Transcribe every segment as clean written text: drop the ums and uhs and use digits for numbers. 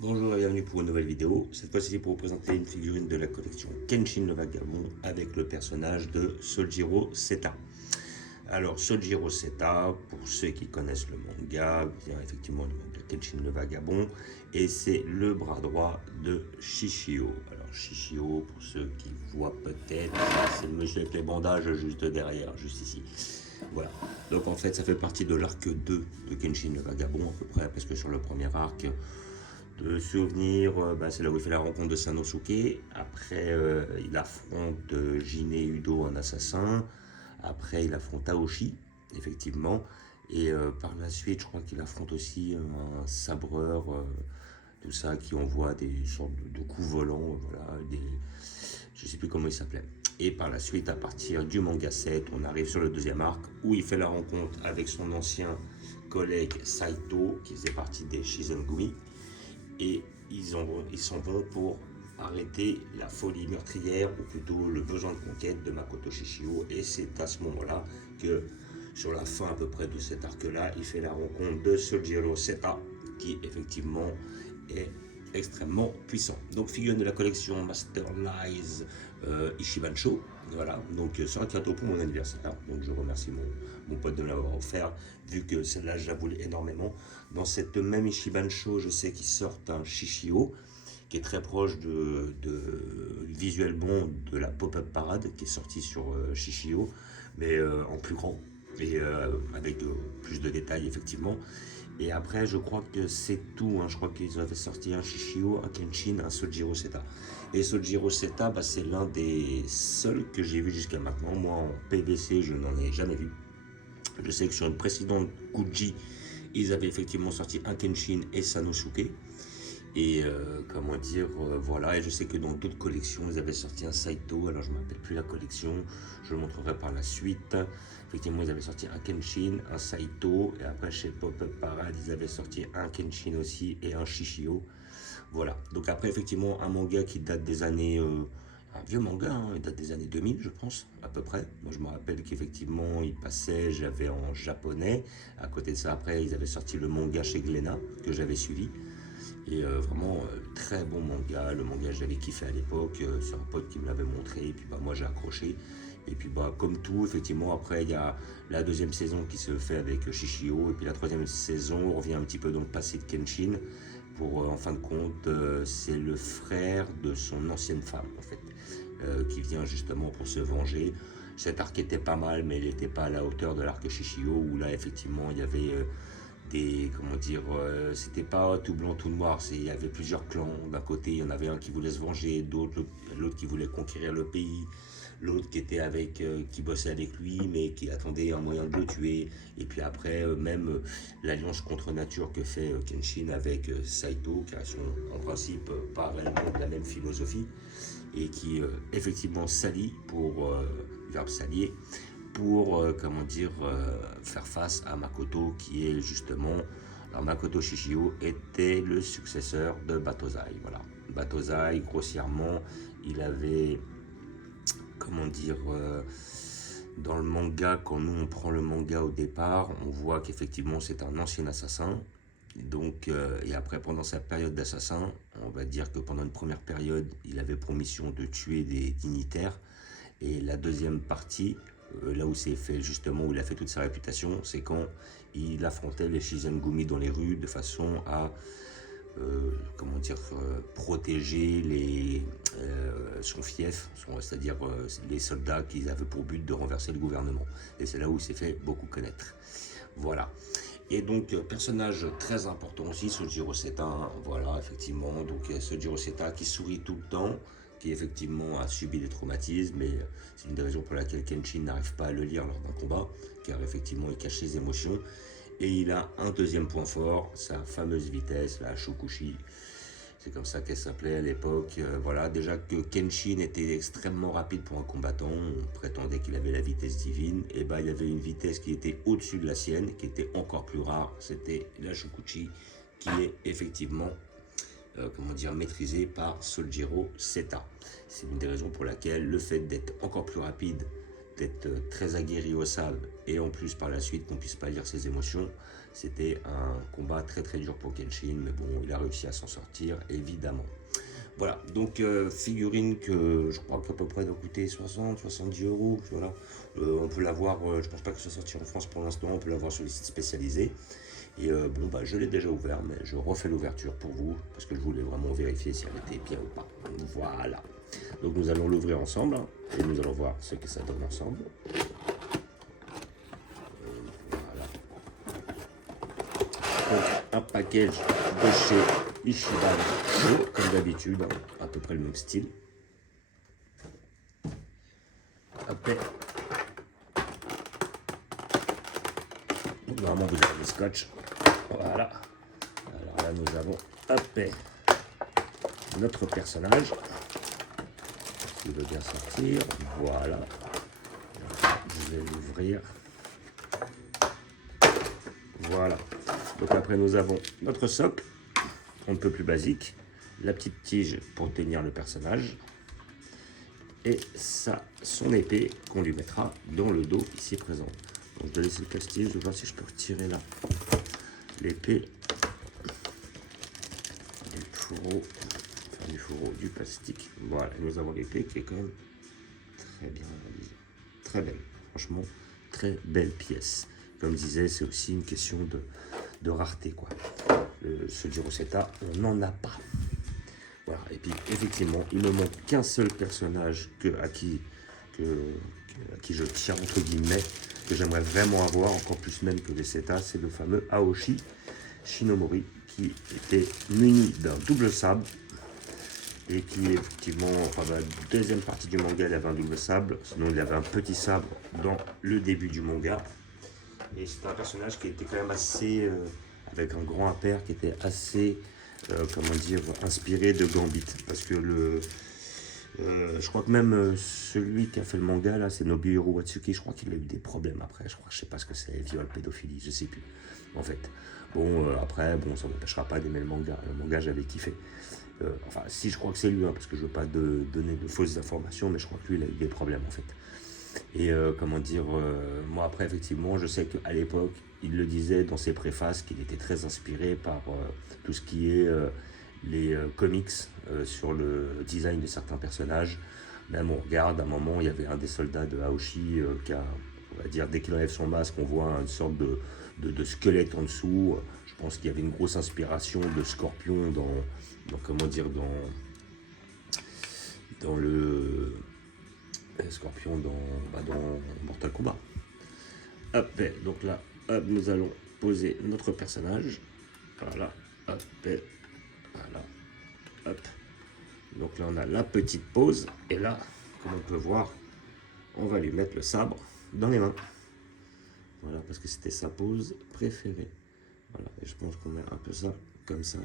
Bonjour et bienvenue pour une nouvelle vidéo. Cette fois-ci pour vous présenter une figurine de la collection Kenshin le Vagabond avec le personnage de Sojiro Seta. Alors Sojiro Seta, pour ceux qui connaissent le manga, vient effectivement du manga Kenshin le Vagabond et c'est le bras droit de Shishio. Alors Shishio, pour ceux qui voient peut-être, c'est le monsieur avec les bandages juste derrière, juste ici. Voilà, donc en fait ça fait partie de l'arc 2 de Kenshin le Vagabond à peu près, parce que sur le premier arc de souvenir, c'est là où il fait la rencontre de Sanosuke. Après, il affronte Jine Udo, un assassin. Après, il affronte Aoshi, effectivement. Et par la suite, je crois qu'il affronte aussi un sabreur, tout ça, qui envoie des sortes de coups volants, voilà, je ne sais plus comment il s'appelait. Et par la suite, à partir du manga 7, on arrive sur le deuxième arc, où il fait la rencontre avec son ancien collègue Saito, qui faisait partie des Shizengumi. Et ils s'en vont pour arrêter la folie meurtrière, ou plutôt le besoin de conquête de Makoto Shishio. Et c'est à ce moment-là que, sur la fin à peu près de cet arc-là, il fait la rencontre de Sojiro Seta, qui effectivement est extrêmement puissant. Donc figurine de la collection Master Lies Ishibansho. Voilà, donc c'est un cadeau pour mon anniversaire. Donc je remercie mon pote de me l'avoir offert, vu que celle-là je la voulais énormément. Dans cette même Ishibansho, je sais qu'ils sortent un Shishio qui est très proche visuellement de la Pop-Up Parade qui est sortie sur Shishio, mais en plus grand et avec plus de détails effectivement. Et après, je crois que c'est tout. Je crois qu'ils avaient sorti un Shishio, un Kenshin, un Sojiro Seta. Et Sojiro Seta, c'est l'un des seuls que j'ai vu jusqu'à maintenant. Moi, en PVC, je n'en ai jamais vu. Je sais que sur une précédente Guji, ils avaient effectivement sorti un Kenshin et Sanosuke. Et voilà. Et je sais que dans d'autres collections, ils avaient sorti un Saito. Alors, je ne me rappelle plus la collection. Je le montrerai par la suite. Effectivement, ils avaient sorti un Kenshin, un Saito. Et après, chez Pop-Up Parade, ils avaient sorti un Kenshin aussi et un Shishio. Voilà. Donc après, effectivement, un manga qui date des années... un vieux manga, il date des années 2000, je pense, à peu près. Moi, je me rappelle qu'effectivement, il passait, j'avais en japonais. À côté de ça, après, ils avaient sorti le manga chez Glénat, que j'avais suivi. Et vraiment, très bon manga. Le manga, j'avais kiffé à l'époque. C'est un pote qui me l'avait montré. Et puis, moi, j'ai accroché. Et puis, comme tout, effectivement, après, il y a la deuxième saison qui se fait avec Shishio. Et puis, la troisième saison, on revient un petit peu dans le passé de Kenshin. En fin de compte, c'est le frère de son ancienne femme, en fait, qui vient justement pour se venger. Cet arc était pas mal, mais il n'était pas à la hauteur de l'arc Shishio, où là, effectivement, il y avait... c'était pas tout blanc tout noir, il y avait plusieurs clans. D'un côté il y en avait un qui voulait se venger, l'autre qui voulait conquérir le pays, l'autre qui bossait avec lui mais qui attendait un moyen de le tuer. Et puis après même l'alliance contre nature que fait Kenshin avec Saito, qui a en principe pas réellement de la même philosophie, et qui effectivement s'allie verbe s'allier, pour faire face à Makoto, qui est justement... Alors Makoto Shishio était le successeur de Batozai. Voilà. Batozai, grossièrement, il avait, dans le manga, quand nous on prend le manga au départ, on voit qu'effectivement c'est un ancien assassin. Donc, et après, pendant sa période d'assassin, on va dire que pendant une première période, il avait pour mission de tuer des dignitaires. Et la deuxième partie, là où c'est fait justement, où il a fait toute sa réputation, c'est quand il affrontait les Shizengumi dans les rues de façon à protéger son fief, c'est-à-dire les soldats qui avaient pour but de renverser le gouvernement. Et c'est là où il s'est fait beaucoup connaître. Voilà. Et donc, personnage très important aussi, Sojiro Seta, voilà, effectivement. Donc, Sojiro Seta qui sourit tout le temps, qui effectivement a subi des traumatismes, et c'est une des raisons pour laquelle Kenshin n'arrive pas à le lire lors d'un combat, car effectivement il cache ses émotions. Et il a un deuxième point fort, sa fameuse vitesse, la Shokushi, c'est comme ça qu'elle s'appelait à l'époque. Voilà, déjà que Kenshin était extrêmement rapide pour un combattant, on prétendait qu'il avait la vitesse divine, et il y avait une vitesse qui était au-dessus de la sienne, qui était encore plus rare, c'était la Shokuchi, qui est effectivement maîtrisé par Sojiro Seta. C'est une des raisons pour laquelle le fait d'être encore plus rapide d'être très aguerri au sable et en plus par la suite qu'on puisse pas lire ses émotions, c'était un combat très très dur pour Kenshin, mais bon, il a réussi à s'en sortir, évidemment. Voilà, donc figurine que je crois qu'à peu près doit coûter 60-70 euros. Voilà. On peut l'avoir, je pense pas que ça sortir en France pour l'instant, on peut l'avoir sur les sites spécialisés. Et bon, bah, je l'ai déjà ouvert, mais je refais l'ouverture pour vous, parce que je voulais vraiment vérifier si elle était bien ou pas. Voilà. Donc nous allons l'ouvrir ensemble, hein, et nous allons voir ce que ça donne ensemble. Voilà. Donc un package de chez Ichiban Sho, comme d'habitude, hein, à peu près le même style. Après, donc, normalement vous avez le scotch. Voilà. Alors là nous avons après notre personnage qui veut bien sortir. Voilà. Je vais l'ouvrir. Voilà. Donc après nous avons notre socle, un peu plus basique, la petite tige pour tenir le personnage et son épée qu'on lui mettra dans le dos ici présent. Donc je vais laisser le casting, je vais voir si je peux retirer là l'épée du fourreau, enfin du fourreau, du plastique. Voilà, nous avons l'épée qui est quand même très bien réalisée, très belle, franchement très belle pièce. Comme je disais, c'est aussi une question de rareté, quoi. Ce Giroseta, on n'en a pas. Voilà. Et puis effectivement, il ne manque qu'un seul personnage à qui je tiens entre guillemets, que j'aimerais vraiment avoir, encore plus même que Vegeta, c'est le fameux Aoshi Shinomori, qui était muni d'un double sabre et qui effectivement, enfin la deuxième partie du manga, il avait un double sabre, sinon il avait un petit sabre dans le début du manga. Et c'est un personnage qui était quand même assez, avec un grand impair, qui était assez, comment dire, inspiré de Gambit. Parce que je crois que même celui qui a fait le manga, là, c'est Nobuhiro Watsuki, je crois qu'il a eu des problèmes après. Je sais pas ce que c'est, viol, pédophilie, je sais plus, en fait. Bon, après, bon, ça ne m'empêchera pas d'aimer le manga. Le manga, j'avais kiffé. Enfin, si, je crois que c'est lui, hein, parce que je veux pas donner de fausses informations, mais je crois que lui, il a eu des problèmes, en fait. Et comment dire, moi après effectivement je sais qu'à l'époque il le disait dans ses préfaces qu'il était très inspiré par tout ce qui est les comics sur le design de certains personnages. Même on regarde, à un moment il y avait un des soldats de Aoshi qui a, on va dire, dès qu'il enlève son masque on voit une sorte de squelette en dessous. Je pense qu'il y avait une grosse inspiration de Scorpion dans comment dire, dans le Scorpion dans Mortal Kombat. Hop, donc là, hop, nous allons poser notre personnage. Voilà, hop, voilà, hop. Donc là, on a la petite pose. Et là, comme on peut voir, on va lui mettre le sabre dans les mains. Voilà, parce que c'était sa pose préférée. Voilà, et je pense qu'on met un peu ça comme ça.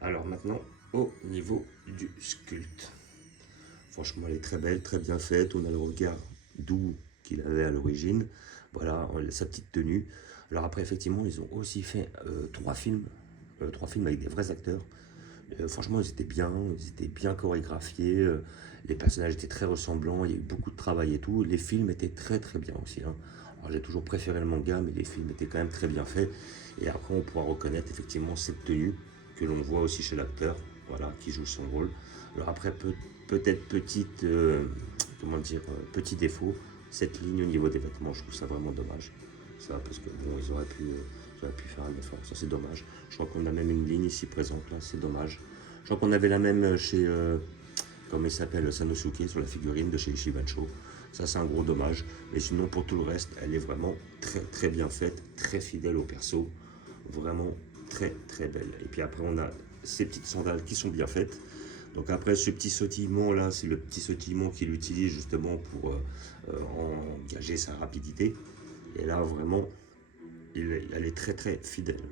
Alors maintenant, au niveau du sculpte. Franchement, elle est très belle, très bien faite. On a le regard doux qu'il avait à l'origine. Voilà, sa petite tenue. Alors après, effectivement, ils ont aussi fait 3 films. 3 films avec des vrais acteurs. Franchement, ils étaient bien chorégraphiés. Les personnages étaient très ressemblants. Il y a eu beaucoup de travail et tout. Les films étaient très très bien aussi, hein. Alors j'ai toujours préféré le manga, mais les films étaient quand même très bien faits. Et après, on pourra reconnaître effectivement cette tenue que l'on voit aussi chez l'acteur, voilà, qui joue son rôle. Alors après, peut-être comment dire, petit défaut, cette ligne au niveau des vêtements, je trouve ça vraiment dommage. Ça, parce que bon, ils auraient pu faire un effort, ça c'est dommage. Je crois qu'on a même une ligne ici présente, là, c'est dommage. Je crois qu'on avait la même chez, comment il s'appelle, Sanosuke, sur la figurine de chez Ichiban Sho. Ça c'est un gros dommage. Mais sinon, pour tout le reste, elle est vraiment très très bien faite, très fidèle au perso. Vraiment très très belle. Et puis après, on a ces petites sandales qui sont bien faites. Donc après, ce petit sautillement là, c'est le petit sautillement qu'il utilise justement pour engager sa rapidité. Et là, vraiment, elle est très très fidèle.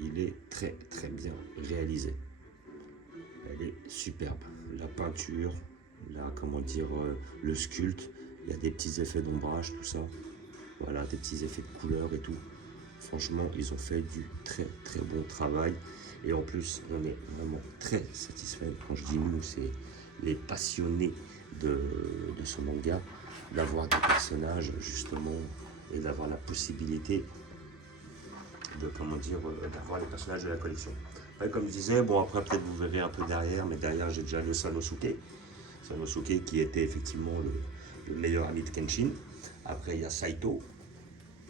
Il est très très bien réalisé. Elle est superbe. La peinture, comment dire, le sculpte, il y a des petits effets d'ombrage, tout ça. Voilà, des petits effets de couleur et tout. Franchement, ils ont fait du très très bon travail. Et en plus, on est vraiment très satisfait. Quand je dis nous, c'est les passionnés de ce manga. d'avoir des personnages justement et d'avoir la possibilité de, comment dire, d'avoir les personnages de la collection. Après, comme je disais, bon après peut-être vous verrez un peu derrière, mais derrière j'ai déjà le Sanosuke. Sanosuke qui était effectivement le meilleur ami de Kenshin. Après il y a Saito,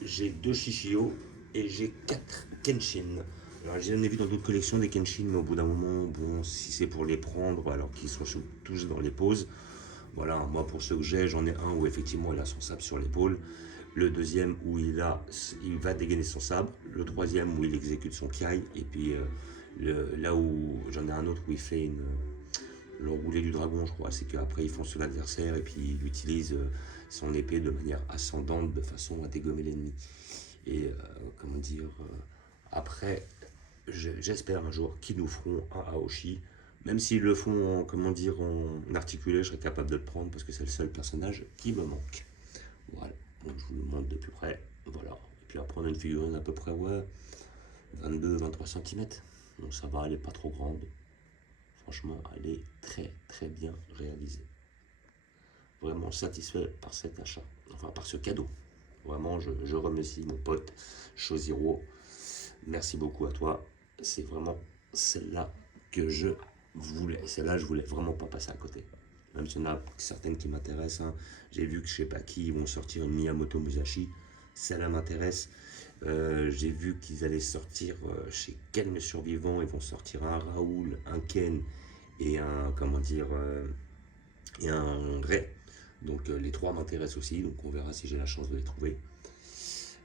j'ai 2 Shishio et j'ai 4 Kenshin. Alors j'ai jamais vu dans d'autres collections des Kenshin, mais au bout d'un moment, bon, si c'est pour les prendre alors qu'ils sont tous dans les poses, voilà, moi pour ceux que j'ai, j'en ai un où effectivement il a son sabre sur l'épaule, le deuxième où il va dégainer son sabre, le troisième où il exécute son kai, et puis là où j'en ai un autre où il fait le roulé du dragon, je crois, c'est qu'après il fonce sur l'adversaire et puis il utilise son épée de manière ascendante de façon à dégommer l'ennemi. Et comment dire, après, j'espère un jour qu'ils nous feront un Aoshi. Même s'ils le font en, comment dire, en articulé, je serais capable de le prendre parce que c'est le seul personnage qui me manque. Voilà, donc je vous le montre de plus près. Voilà, et puis après on a une figurine à peu près, ouais, 22-23 cm. Donc ça va, elle n'est pas trop grande. Franchement, elle est très très bien réalisée. Vraiment satisfait par cet achat, enfin par ce cadeau. Vraiment, je remercie mon pote Shoziro. Merci beaucoup à toi. C'est vraiment celle-là que je voulais. Celle-là, je voulais vraiment pas passer à côté. Même s'il y en a certaines qui m'intéressent. Hein. J'ai vu que je sais pas qui ils vont sortir une Miyamoto Musashi. Celle-là m'intéresse. J'ai vu qu'ils allaient sortir chez Ken le Survivant. Ils vont sortir un Raoul, un Ken et un, comment dire, et un Ray. Donc les trois m'intéressent aussi. Donc on verra si j'ai la chance de les trouver.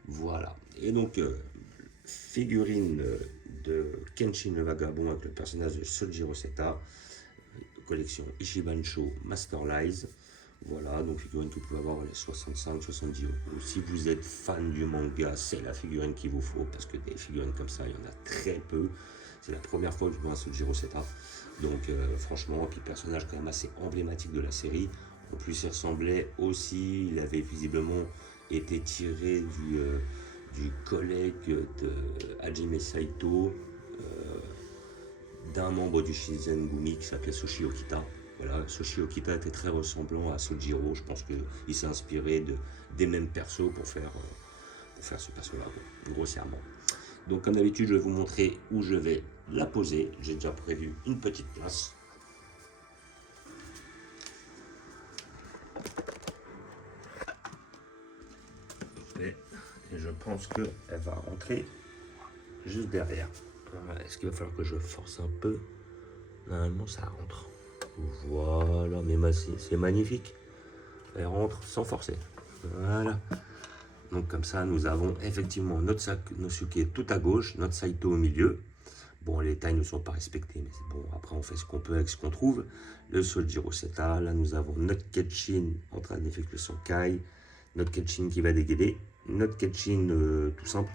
Voilà. Et donc, figurine de Kenshin le Vagabond avec le personnage de Sojiro Seta, collection Ichiban-sho Masterlize. Voilà, donc figurine que vous pouvez avoir les 65-70 euros. Si vous êtes fan du manga, c'est la figurine qu'il vous faut parce que des figurines comme ça, il y en a très peu. C'est la première fois que je vois un Sojiro Seta. Donc, franchement, puis personnage quand même assez emblématique de la série. En plus, il ressemblait aussi, il avait visiblement été tiré du collègue de Hajime Saito, d'un membre du Shinsengumi qui s'appelait Soshi Okita. Voilà, Soshi Okita était très ressemblant à Sojiro. Je pense qu'il s'est inspiré des mêmes persos pour faire ce perso-là, grossièrement. Donc, comme d'habitude, je vais vous montrer où je vais la poser. J'ai déjà prévu une petite place. Et je pense qu'elle va rentrer juste derrière. Est-ce qu'il va falloir que je force un peu? Normalement, ça rentre. Voilà, mais c'est magnifique. Elle rentre sans forcer. Voilà. Donc comme ça, nous avons effectivement notre Sanosuke tout à gauche, notre Saito au milieu. Bon, les tailles ne sont pas respectées, mais bon, après on fait ce qu'on peut avec ce qu'on trouve. Le Sojiro Seta, là nous avons notre Kenshin en train d'effectuer son Kai, notre Kenshin qui va dégainer, notre Kenshin tout simple,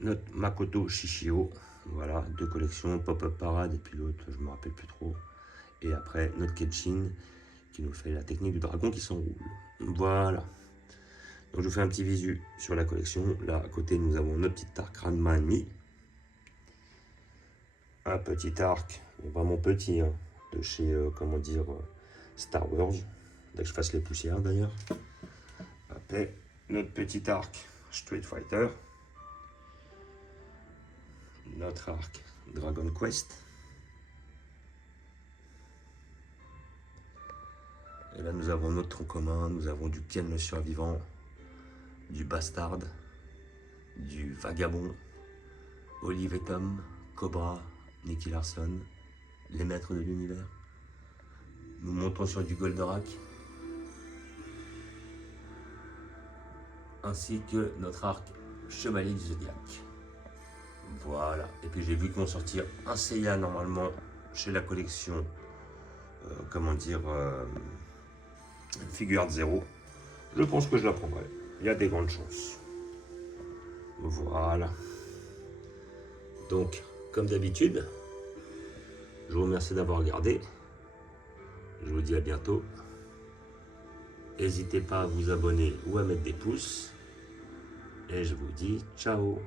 notre Makoto Shishio, voilà, deux collections, Pop-Up Parade et puis l'autre, je me rappelle plus trop. Et après, notre Kenshin qui nous fait la technique du dragon qui s'enroule. Voilà. Donc je vous fais un petit visu sur la collection. Là, à côté, nous avons notre petit arc Ranma ennemi. Un petit arc, vraiment petit, hein, de chez, comment dire, Star Wars. Dès que je fasse les poussières d'ailleurs. Après, notre petit arc Street Fighter. Notre arc Dragon Quest. Et là, nous avons notre tronc commun. Nous avons du Ken le Survivant, du Bastard, du Vagabond, Olive et Tom, Cobra, Nicky Larson, les maîtres de l'univers. Nous montons sur du Goldorak, ainsi que notre arc Chevalier du Zodiac. Voilà. Et puis j'ai vu qu'ils vont sortir un Seiya normalement chez la collection, comment dire, Figure 0. Je pense que je la prendrai. Il y a des grandes chances. Voilà. Donc, comme d'habitude, je vous remercie d'avoir regardé. Je vous dis à bientôt. N'hésitez pas à vous abonner ou à mettre des pouces. Et je vous dis ciao.